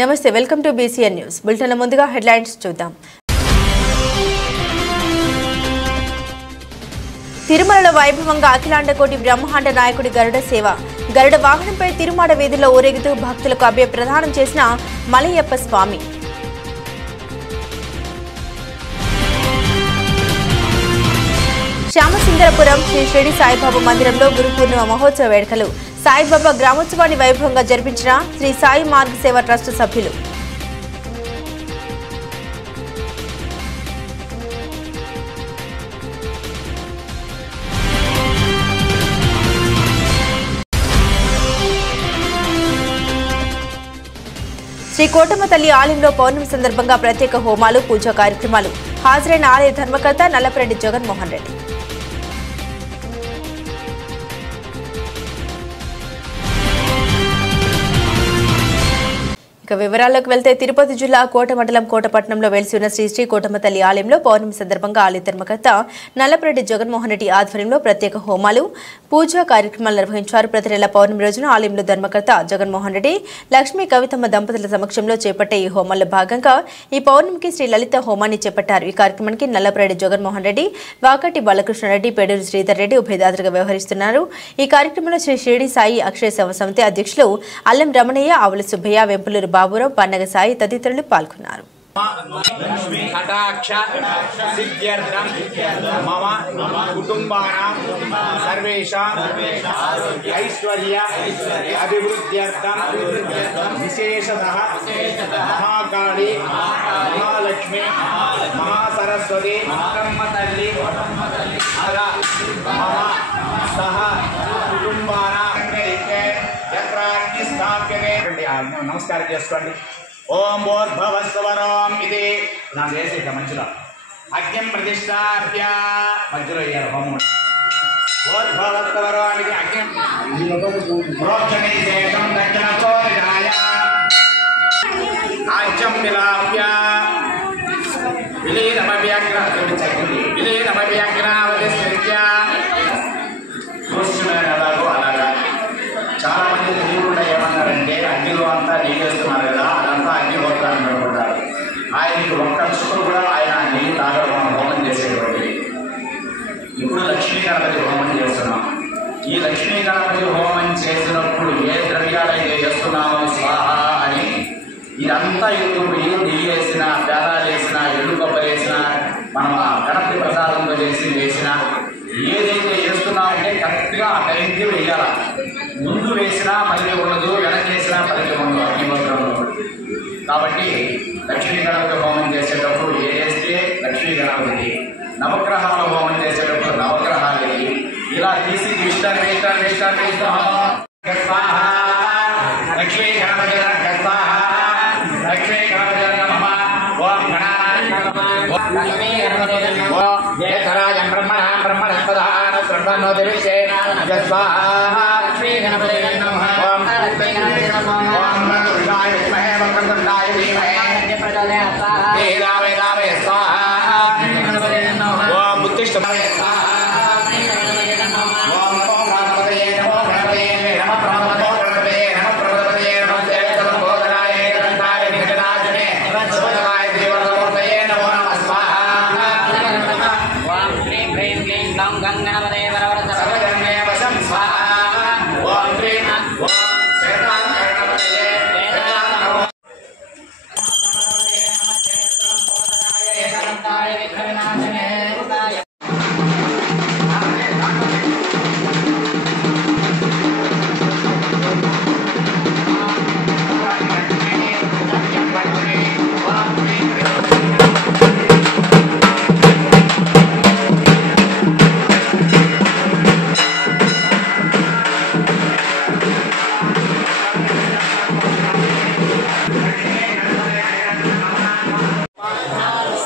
నమస్తే welcome to BCN news bulletin ముందుగా headlines చూద్దాం. తిరుమలలో వైభవంగా అఖిలాండకోటి బ్రహ్మాండ నాయకుడి గరుడ సేవ. గరుడ వాహనంపై తిరుమాడ వీధిలో ఊరేగుతూ భక్తులకు అభయ ప్రదానం చేసిన మలయప్ప స్వామి. శ్యామసుందరపురం శ్రీ షిరిడి సాయిబాబా మందిరంలో గురు పూర్ణిమ మహోత్సవ వేడుకలు. సాయిబాబా గ్రామోత్సవాన్ని వైభవంగా జరిపించిన శ్రీ సాయి మార్గ సేవ ట్రస్ట్ సభ్యులు. శ్రీ కోటమ్మ తల్లి ఆలయంలో పౌర్ణమి సందర్భంగా ప్రత్యేక హోమాలు, పూజా కార్యక్రమాలు. హాజరైన ఆలయ ధర్మకర్త నల్లపరెడ్డి జగన్మోహన్ రెడ్డి. వివరాల్లోకి వెళ్తే తిరుపతి జిల్లా కోట మండలం కోటపట్నంలో వెలిసి ఉన్న శ్రీ శ్రీ కోటమ్మ తల్లి ఆలయంలో పౌర్ణమి సందర్భంగా ఆలయ ధర్మకర్త నల్లపరెడ్డి జగన్మోహన్ రెడ్డి ఆధ్వర్యంలో ప్రత్యేక హోమాలు, పూజా కార్యక్రమాలు నిర్వహించారు. ప్రతి నెల పౌర్ణమి రోజున ఆలయంలో ధర్మకర్త జగన్మోహన్ రెడ్డి, లక్ష్మీ కవితమ్మ దంపతుల సమక్షంలో చేపట్టే ఈ హోమాల్లో భాగంగా ఈ పౌర్ణమికి శ్రీ లలిత హోమాన్ని చేపట్టారు. ఈ కార్యక్రమానికి నల్లపరెడ్డి జగన్మోహన్ రెడ్డి, వాకటి బాలకృష్ణారెడ్డి, పేడూరు శ్రీధర్ రెడ్డి ఉభయదాతలుగా వ్యవహరిస్తున్నారు. ఈ కార్యక్రమంలో శ్రీ షిరిడి సాయి అక్షయ సేవ సమితి అధ్యక్షులు అల్లం రమణయ్య, ఆవుల సుబ్బయ్య, వెంపులూరు బాబురావు, పన్నగ సాయి తదితరులు పాల్గొన్నారు. మహాకాళి, మహాలక్ష్మి, మహాసరస్వతి, తల్లి నమస్కారం చేసుకోండి. ఓం భూర్భువస్సువరోం ఇది నా చేసి మంచిలో అగ్నిం ప్రతిష్టాప్య మధ్యలో ఇయ్యాలి హోమం. భూర్భువస్సువరోం ఇది అగ్నిం ప్రోక్షణీ శేషం దక్షిణతో విధాయ ఆజ్యం విలాప్య విలీనమవ్యాగ్రావతిస్య. చూస్తున్నాడు అలాగా చాలా మంది దేవుడు ఏమన్నారంటే అగ్నిలో అంతా నీళ్ళేస్తున్నారు కదా, అదంతా అగ్నిహోత్రాన్ని పెట్టుకుంటారు. ఆయనకి ఒక్క చుక్కలు కూడా ఆయన నీళ్ళు తాగడం మనం హోమం చేసేటువంటి. ఇప్పుడు లక్ష్మీ గణపతి హోమం చేస్తున్నాం. ఈ లక్ష్మీ గణపతి హోమం చేసినప్పుడు ఏ ద్రవ్యాలైతే వేస్తున్నామో స్వాహ అని ఇదంతా ఎందుకు ఏ నెయ్యి వేసినా, పేదాలు వేసినా, ఎల్లు కొబ్బరి వేసినా, మనం ఆ గణపతి ప్రసాదంతో చేసి వేసినా ఏదైతే వేస్తున్నామంటే కరెక్ట్గా ఆ టైంకి వేయాల. ముందు వేసినా పలికి ఉండదు, వెనక్కి వేసినా పలికి ఉండదు అగ్నిహోత్రంలో. కాబట్టి లక్ష్మీ గణపతి హోమం చేసేటప్పుడు ఏదేస్తే లక్ష్మీ గణపతి, నవగ్రహాల హోమం చేసేటప్పుడు నవగ్రహాలకి ఇలా తీసి ఇష్టాన్ని వేస్తాను వేస్తాను వేస్తాం. లక్ష్మీ గణపతి లక్ష్మీ గణపతి నమ. ఓం గణానాయ ఏకరాజం బ్రహ్మణ బ్రహ్మణస్పదాన బ్రహ్మణోదివిషేణ స్వాహా. లక్ష్మీ గణపతి నమః. ఓం లక్ష్మీ గణపతి నమః. ఓం వక్రతుండాయ విద్మహే వక్రతుండాయ ధీమహి వేదావే స్వాహా. ఓం ఉత్తిష్ఠాయ స్వాహా. ఓం గణపతయే నమో గణపతయే నమః. ప్రమదో గణపతయే నమః. ప్రమదపతయే నమః. దేవతోదరాయ ఏకదంతాయ నిజనాజనే శివజనాయ దేవతోదయే నమో నమః స్వాహా. ఓం హ్రీం హ్రీం క్లీం గ్లౌం గంగణపతయే వరవరద సర్వజన్మే వశం స్వాహా. ఓం హ్రీం ఓం శరణం గణపతయే నమః. ఏకదంతాయ విఘ్నవినాశనే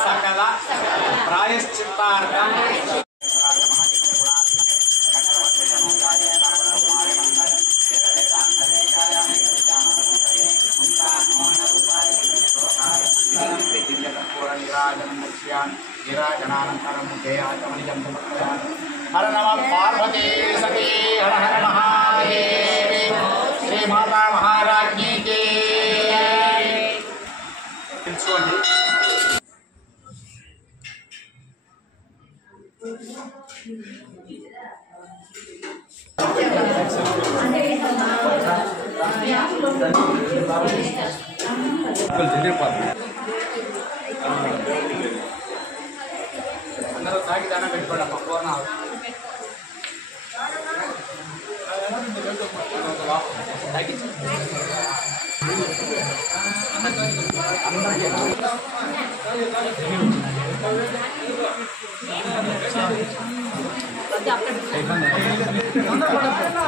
సకల ప్రాయశ్చిత్తార్థం हर नमः पार्वती सती हर हर महादेव श्री माता महाराज्ञी की అందరూ తాగి దానం పెట్టుకోండి పూర్ణ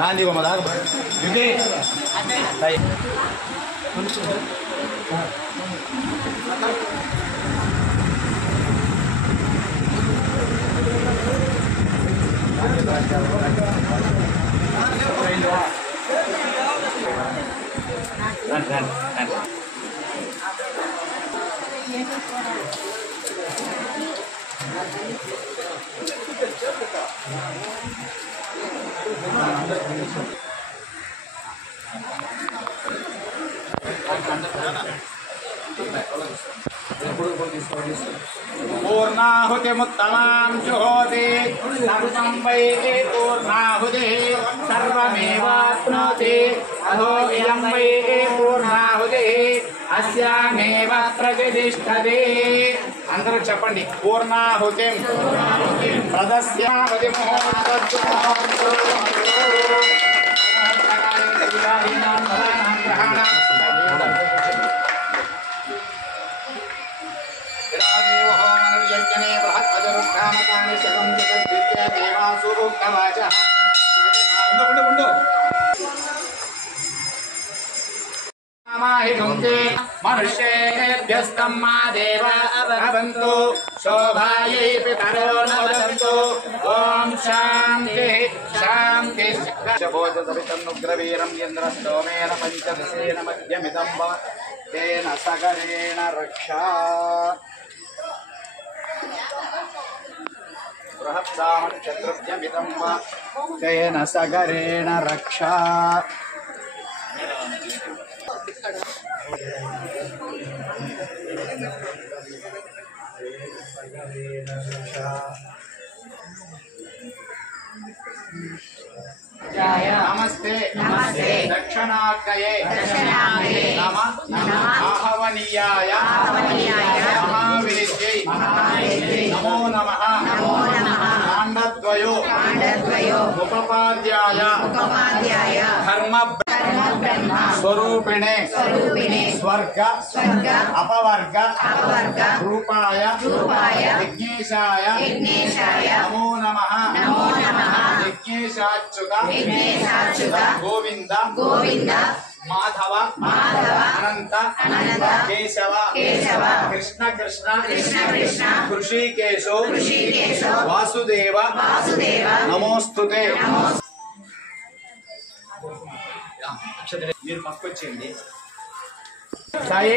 గాంధీ బొమ్మ దాకా पूर्णाहुतिमुत्तमां जुहोति सर्वं वै पूर्णाहुतिः सर्वमेवाप्नोति अहो इयं वै पूर्णाहुतिः अस्यामेव प्रतिष्ठते అందరూ చెప్పండి పూర్ణాహుతిం ప్రదస్యావతి मनुष्येभ्यस्तं मा देव अवन्तु शोभायै पितरो नवन्तु ओम शान्ति शान्ति शभोजसवितन्नुग्रवीरं यन्द्रस्तोमेन पञ्चदशेन मध्यमिदं वा तेन सकरेण रक्षा बृहत्सामक्षत्रभ्यमिदं वा तेन सकरेण रक्षा नमस्ते नमस्ते दक्षिणाग्नये नमः आहवनीयाय महावेद्यै नमो नमः काण्डद्वयो उपपाद्याय धर्म स्वरूपिणे स्वर्ग अपवर्ग रूपाय यज्ञेशाय नमो नमः यज्ञेशाच्युत गोविंद माधव अनंत केशव कृष्ण कृष्ण ऋषिकेशो वासुदेव नमोस्तुते మీరు పక్కొచ్చేయండి సాయి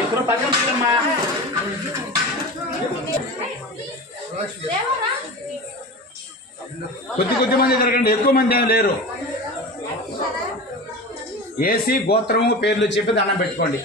ఇప్పుడు పక్కమ్మా కొద్ది మంది జరగండి ఎక్కువ మంది ఏమి లేరు ఏసీ గోత్రము పేర్లు చెప్పి దండం పెట్టుకోండి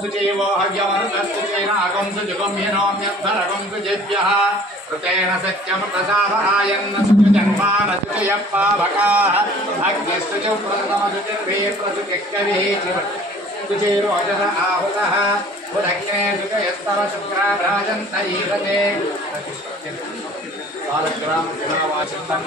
सुचैव हव्यमनुतस्तुचैनागं सुजुगम्यनोम्यद्धरगं सुजेभ्यः कृतेन सत्यमृतसावरायन्न सुजन्मानसुचयः पावकाः अग्निस्तुचौ प्रथमसुचिर्वेप्रसुत्यक्कविः सुचैरोजस आहुतः उदग्ने सुचयस्तव शुक्राभ्राजन्त ईरते बालग्रामगृहवासितं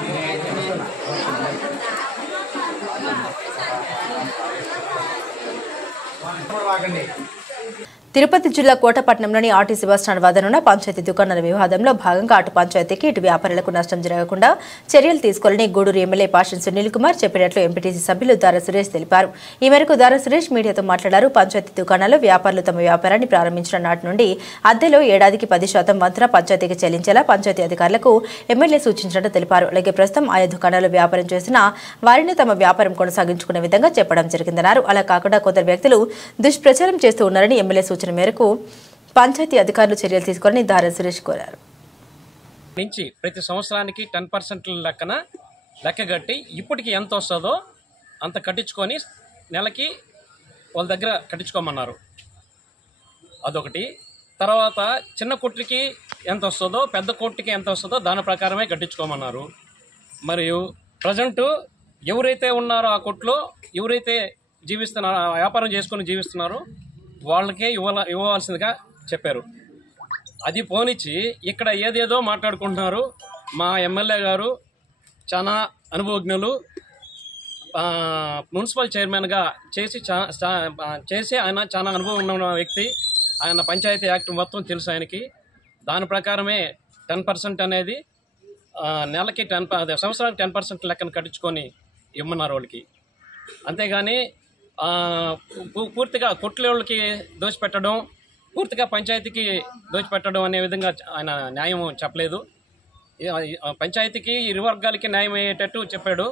తిరుపతి జిల్లా కోటపట్నంలోని ఆర్టీసీ బస్టాండ్ వద్దనున్న పంచాయతీ దుకాణాల వివాదంలో భాగంగా అటు పంచాయతీకి ఇటు వ్యాపారులకు నష్టం జరగకుండా చర్యలు తీసుకోవాలని గూడూరు ఎమ్మెల్యే పాషన్ సునీల్ కుమార్ చెప్పినట్లు ఎంపీటీసీ సభ్యులు దార సురేష్ తెలిపారు. ఈ మేరకు దార సురేష్ మీడియాతో మాట్లాడారు. పంచాయతీ దుకాణాల్లో వ్యాపారులు తమ వ్యాపారాన్ని ప్రారంభించిన నాటి నుండి అద్దెలో ఏడాదికి 10% వంతున పంచాయతీకి చెల్లించేలా పంచాయతీ అధికారులకు ఎమ్మెల్యే సూచించినట్టు తెలిపారు. అలాగే ప్రస్తుతం ఆయా దుకాణాల్లో వ్యాపారం చేసిన వారిని తమ వ్యాపారం కొనసాగించుకునే విధంగా చెప్పడం జరిగిందన్నారు. అలా కాకుండా కొందరు వ్యక్తులు దుష్ప్రచారం చేస్తూ ఉన్నారని ఎమ్మెల్యే సూచన మేరకు పంచాయతీ అధికారులు చర్యలు తీసుకోవాలని దార సురేష్ కోరారు. నుంచి ప్రతి సంవత్సరానికి 10% లెక్కగట్టి ఇప్పటికి ఎంత వస్తుందో అంత కట్టించుకొని నెలకి వాళ్ళ దగ్గర కట్టించుకోమన్నారు. అదొకటి. తర్వాత చిన్న కొట్టుకి ఎంత వస్తుందో పెద్ద కొట్టుకి ఎంత వస్తుందో దాని ప్రకారమే కట్టించుకోమన్నారు. మరియు ప్రజెంటు ఎవరైతే ఉన్నారో ఆ కొట్లో ఎవరైతే జీవిస్తున్నారో వ్యాపారం చేసుకొని జీవిస్తున్నారో వాళ్ళకే ఇవ్వవలసిందిగా చెప్పారు. అది పోనిచ్చి ఇక్కడ ఏదేదో మాట్లాడుకుంటున్నారు. మా ఎమ్మెల్యే గారు చాలా అనుభవజ్ఞులు, మున్సిపల్ చైర్మన్గా చేసి ఆయన చాలా అనుభవం ఉన్న వ్యక్తి. ఆయన పంచాయతీ యాక్ట్ మొత్తం తెలుసు ఆయనకి. దాని ప్రకారమే 10% అనేది నెలకి సంవత్సరానికి 10% లెక్కన కట్టించుకొని ఇమ్మన్నారు వాళ్ళకి. అంతేగాని పూర్తిగా కొట్లేళ్ళకి దోచిపెట్టడం, పూర్తిగా పంచాయతీకి దోచిపెట్టడం అనే విధంగా ఆయన న్యాయం చెప్పలేదు. పంచాయతీకి ఇరు వర్గాలకి న్యాయం అయ్యేటట్టు చెప్పాడు.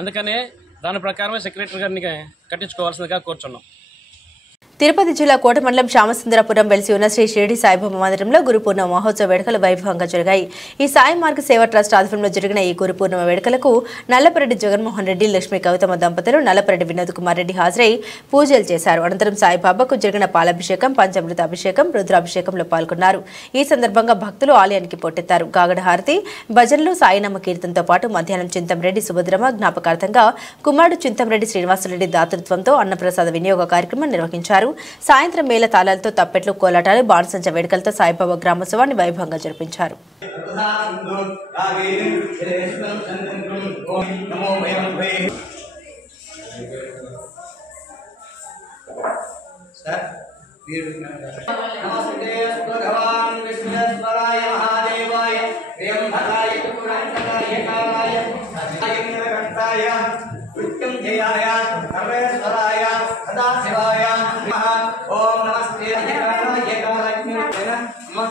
అందుకనే దాని ప్రకారమే సెక్రటరీ గారిని కట్టించుకోవాల్సిందిగా కోరుచున్నాం. తిరుపతి జిల్లా కోట మండలం శ్యామసుందరపురం వెలిసి ఉన్న శ్రీ షిరిడి సాయిబాబా మందిరంలో గురు పూర్ణిమ మహోత్సవ వేడుకలు వైభవంగా జరిగాయి. ఈ సాయి మార్గ సేవ ట్రస్ట్ ఆధ్వర్యంలో జరిగిన ఈ గురు పూర్ణిమ వేడుకలకు నల్లపరెడ్డి జగన్మోహన్ రెడ్డి, లక్ష్మీ కవితమ్మ దంపతులు, నల్లపరెడ్డి వినోద్ కుమార్ రెడ్డి హాజరై పూజలు చేశారు. అనంతరం సాయిబాబాకు జరిగిన పాలాభిషేకం, పంచామృత అభిషేకం, రుద్రాభిషేకంలో పాల్గొన్నారు. ఈ సందర్భంగా భక్తులు ఆలయానికి పోటెత్తారు. గాగడ హారతి, భజనలు, సాయినామ కీర్తనతో పాటు మధ్యాహ్నం చింతంరెడ్డి సుభద్రమ జ్ఞాపకార్థంగా కుమారుడు చింతంరెడ్డి శ్రీనివాసరెడ్డి దాతృత్వంతో అన్నప్రసాద వినియోగ కార్యక్రమం నిర్వహించారు. సాయంత్రం మేళ తాళాలతో తప్పెట్లు, కోలాటాలు, బాణసంచ వేడుకలతో సాయిబాబా గ్రామోత్సవాన్ని వైభవంగా జరిపించారు. विक्रम जयाय सर्वेश्वराय सदाशिवाय ओम नमस्ते जगन्नाथ लक्ष्मी नमः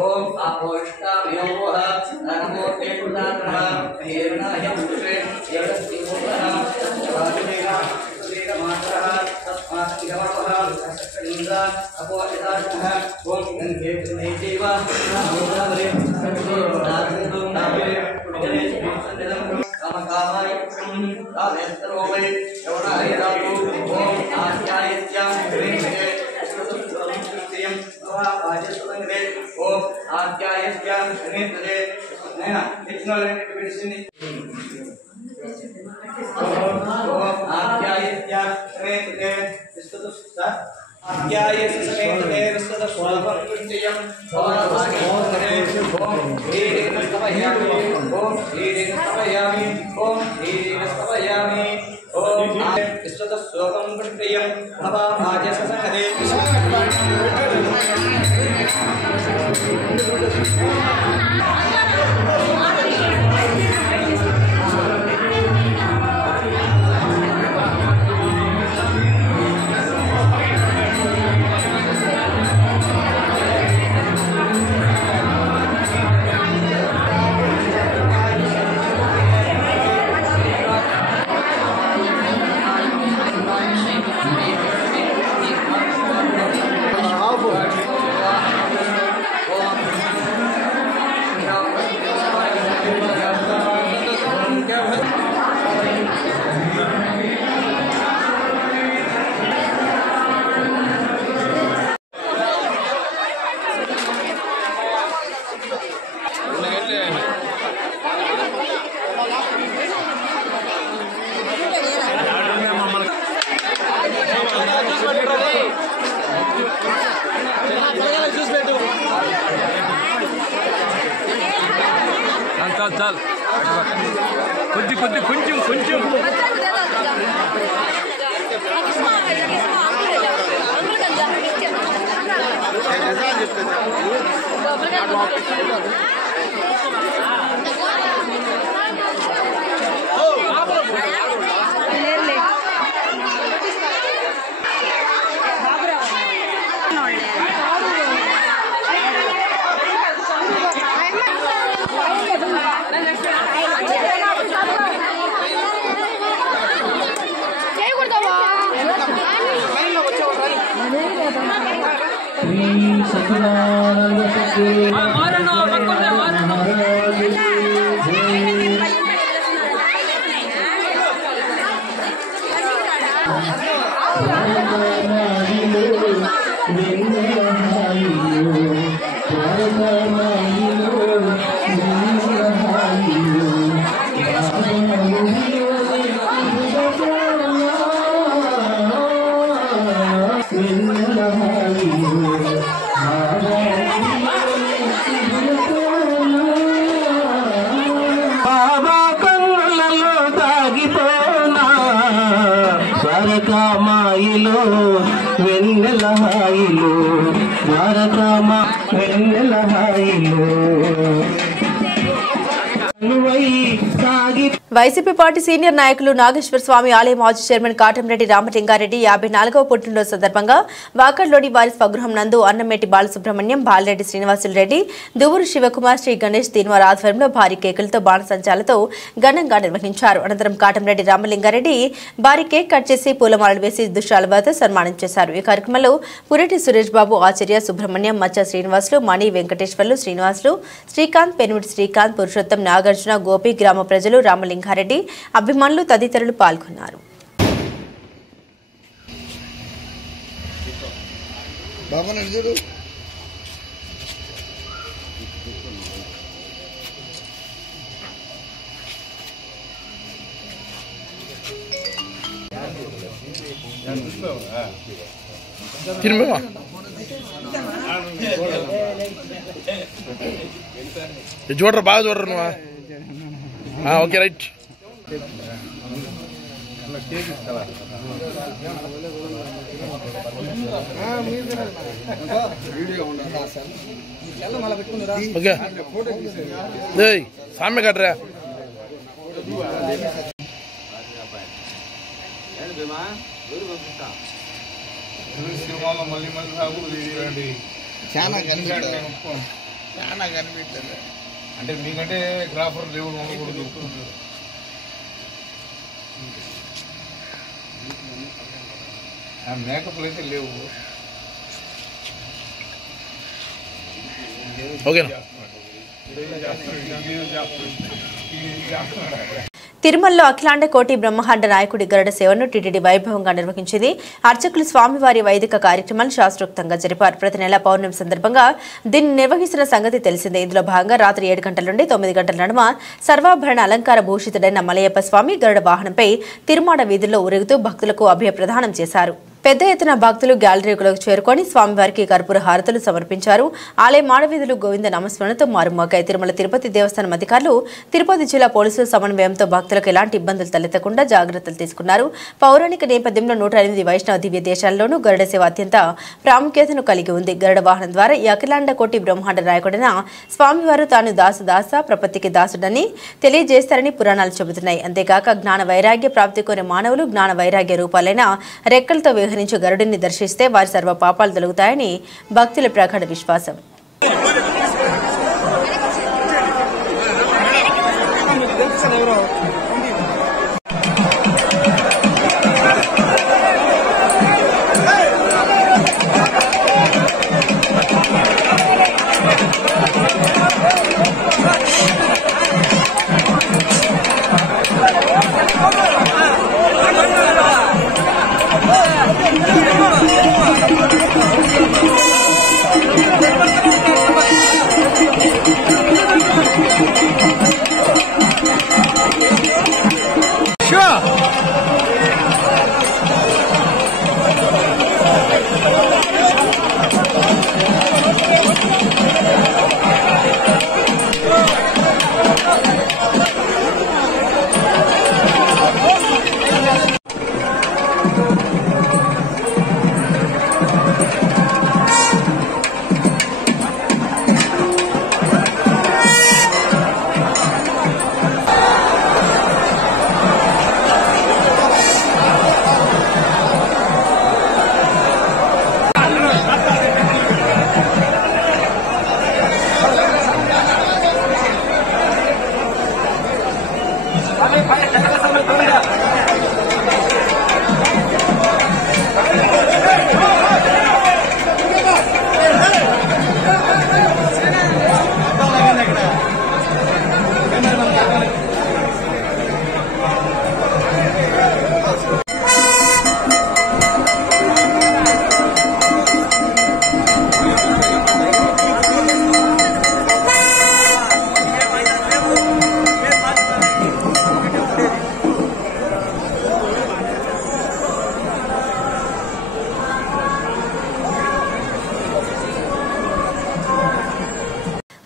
ओम आपोष्टामयोः नमो देवताः हेरणाय पुत्रे यवस्तिमोहः सत्यवादिनेना श्रीरमात्रः तस्मात् गवः इंद्र अपोषिताः ओम गंगे नैतेव नमोदावरे सर्वोदागुं नामे जनेश संदनं कामकामाय कामेस्तरोवे यवनाय रातु ओम आस्यायस्यां प्रेमये ओम आज्ञायस्यां शनितरे नैना इग्नोरेंट विदिशनि ओम आज्ञायस्यां शनितरे स्तुतुस्ता आज्ञायस्य शनितरे स्तुतस्वापं कृत्यं ओम हीरेण स्तवयामि ओम हीरेण स्तवयामि ओम हीरेण स्तवयामि ओम स्तुतस्वापं कृत्यं भवाभाजस्य संहते चल కొంచెం చేయకూడదా ద్వారకామాయిలో వెన్నెల హాయిలో ద్వారకామా వెన్నెల హాయిలో వైసీపీ పార్టీ సీనియర్ నాయకులు నాగేశ్వర స్వామి ఆలయ మాజీ చైర్మన్ కాటంరెడ్డి రామలింగారెడ్డి 54వ పుట్టినరోజు సందర్భంగా వాకర్లోని వారి స్వగృహం నందు అన్నమేటి బాలసుబ్రహ్మణ్యం, బాలరెడ్డి శ్రీనివాసులరెడ్డి, దువ్వూరు శివకుమార్, శ్రీ గణేష్ దీన్వార్ ఆధ్వర్యంలో భారీ కేకులతో బాణసంచాలతో ఘనంగా నిర్వహించారు. అనంతరం కాటంరెడ్డి రామలింగారెడ్డి భారీ కేక్ కట్ చేసి పూలమాలలు వేసి దుశ్శాలువాతో సన్మానం చేశారు. ఈ కార్యక్రమంలో పురెటి సురేష్ బాబు, ఆచార్య సుబ్రహ్మణ్యం, మచ్చ శ్రీనివాసులు, మణి వెంకటేశ్వర్లు, శ్రీనివాసులు, శ్రీకాంత్, పెనుమిటి శ్రీకాంత్, పురుషోత్తం, నాగార్జున, గోపి, గ్రామ ప్రజలు, రామలింగారెడ్డి అభిమానులు తదితరులు పాల్గొన్నారు. చూడరా, బాగా చూడరు నువ్వు. Okay right. ఓకే సామ్య కట్టరా. చాలా కనిపించలేదు అంటే మీకంటే గ్రాఫర్ లేవు మేకప్లు అయితే లేవు. ఓకేనా. తిరుమలలో అఖిలాండ కోటి బ్రహ్మాండ నాయకుడి గరుడ సేవను టీటీడీ వైభవంగా నిర్వహించింది. అర్చకులు స్వామివారి వైదిక కార్యక్రమాలు శాస్త్రోక్తంగా జరిపారు. ప్రతి నెల పౌర్ణమి సందర్భంగా దీన్ని నిర్వహిస్తున్న సంగతి తెలిసిందే. ఇందులో భాగంగా రాత్రి 7 గంటల నుండి 9 గంటల నడుమ సర్వాభరణ అలంకార భూషితుడైన మలయప్ప స్వామి గరుడ వాహనంపై తిరుమాడ వీధుల్లో ఊరేగుతూ భక్తులకు అభయ ప్రదానం చేశారు. పెద్ద ఎత్తున భక్తులు గ్యాలరీలకు చేరుకొని స్వామివారికి కర్పూర హారతులు సమర్పించారు. ఆలయ మాడవీధులు గోవింద నామస్మరణతో మారుమోగాయి. తిరుమల తిరుపతి దేవస్థానం అధికారులు, తిరుపతి జిల్లా పోలీసుల సమన్వయంతో భక్తులకు ఎలాంటి ఇబ్బందులు తలెత్తకుండా జాగ్రత్తలు తీసుకున్నారు. పౌరాణిక నేపథ్యంలో 108 వైష్ణవ దివ్య దేశాల్లోనూ గరుడ సేవ అత్యంత ప్రాముఖ్యతను కలిగి ఉంది. గరుడ వాహనం ద్వారా ఈ అఖిలాండ కోటి బ్రహ్మాండ నాయకుడైన స్వామివారు తాను దాస ప్రపత్తికి దాసుడని తెలియజేస్తారని పురాణాలు చెబుతున్నాయి. అంతేకాక జ్ఞాన వైరాగ్య ప్రాప్తి కోరే మానవులు జ్ఞాన వైరాగ్య రూపాలైన రెక్కలతో విహరించి గరుడిని దర్శిస్తే వారి సర్వ పాపాలు తొలగుతాయని భక్తుల ప్రగాఢ విశ్వాసం.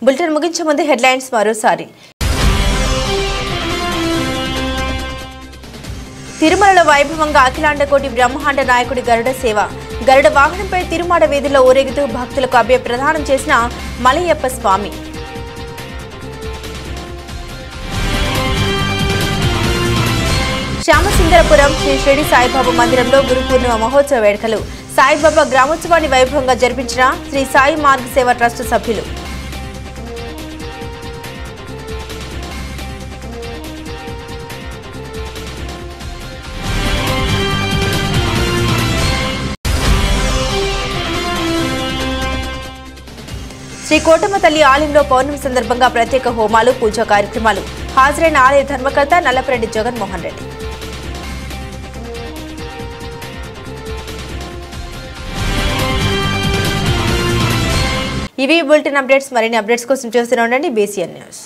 బులెటిన్ ముగించే ముందు హెడ్లైన్స్ మరోసారి. తిరుమలలో వైభవంగా అఖిలాండకోటి బ్రహ్మాండ నాయకుడి గరుడ సేవ. గరుడ వాహనంపై తిరుమాడ వీధిలో ఊరేగుతూ భక్తులకు అభయ ప్రదానం చేసిన మలయప్ప స్వామి. శ్యామసుందరపురం శ్రీ షిరిడి సాయిబాబా మందిరంలో గురు పూర్ణిమ మహోత్సవ వేడుకలు. సాయిబాబా గ్రామోత్సవాన్ని వైభవంగా జరిపించిన శ్రీ సాయి మార్గ సేవ ట్రస్ట్ సభ్యులు. శ్రీ కోటమ్మ తల్లి ఆలయంలో పౌర్ణమి సందర్భంగా ప్రత్యేక హోమాలు, పూజా కార్యక్రమాలు. హాజరైన ఆలయ ధర్మకర్త నల్లపరెడ్డి జగన్మోహన్ రెడ్డి. ఇవి బులెటిన్ అప్డేట్స్. మరిన్ని అప్డేట్స్ కోసం చూస్తూనే ఉండండి BCN న్యూస్.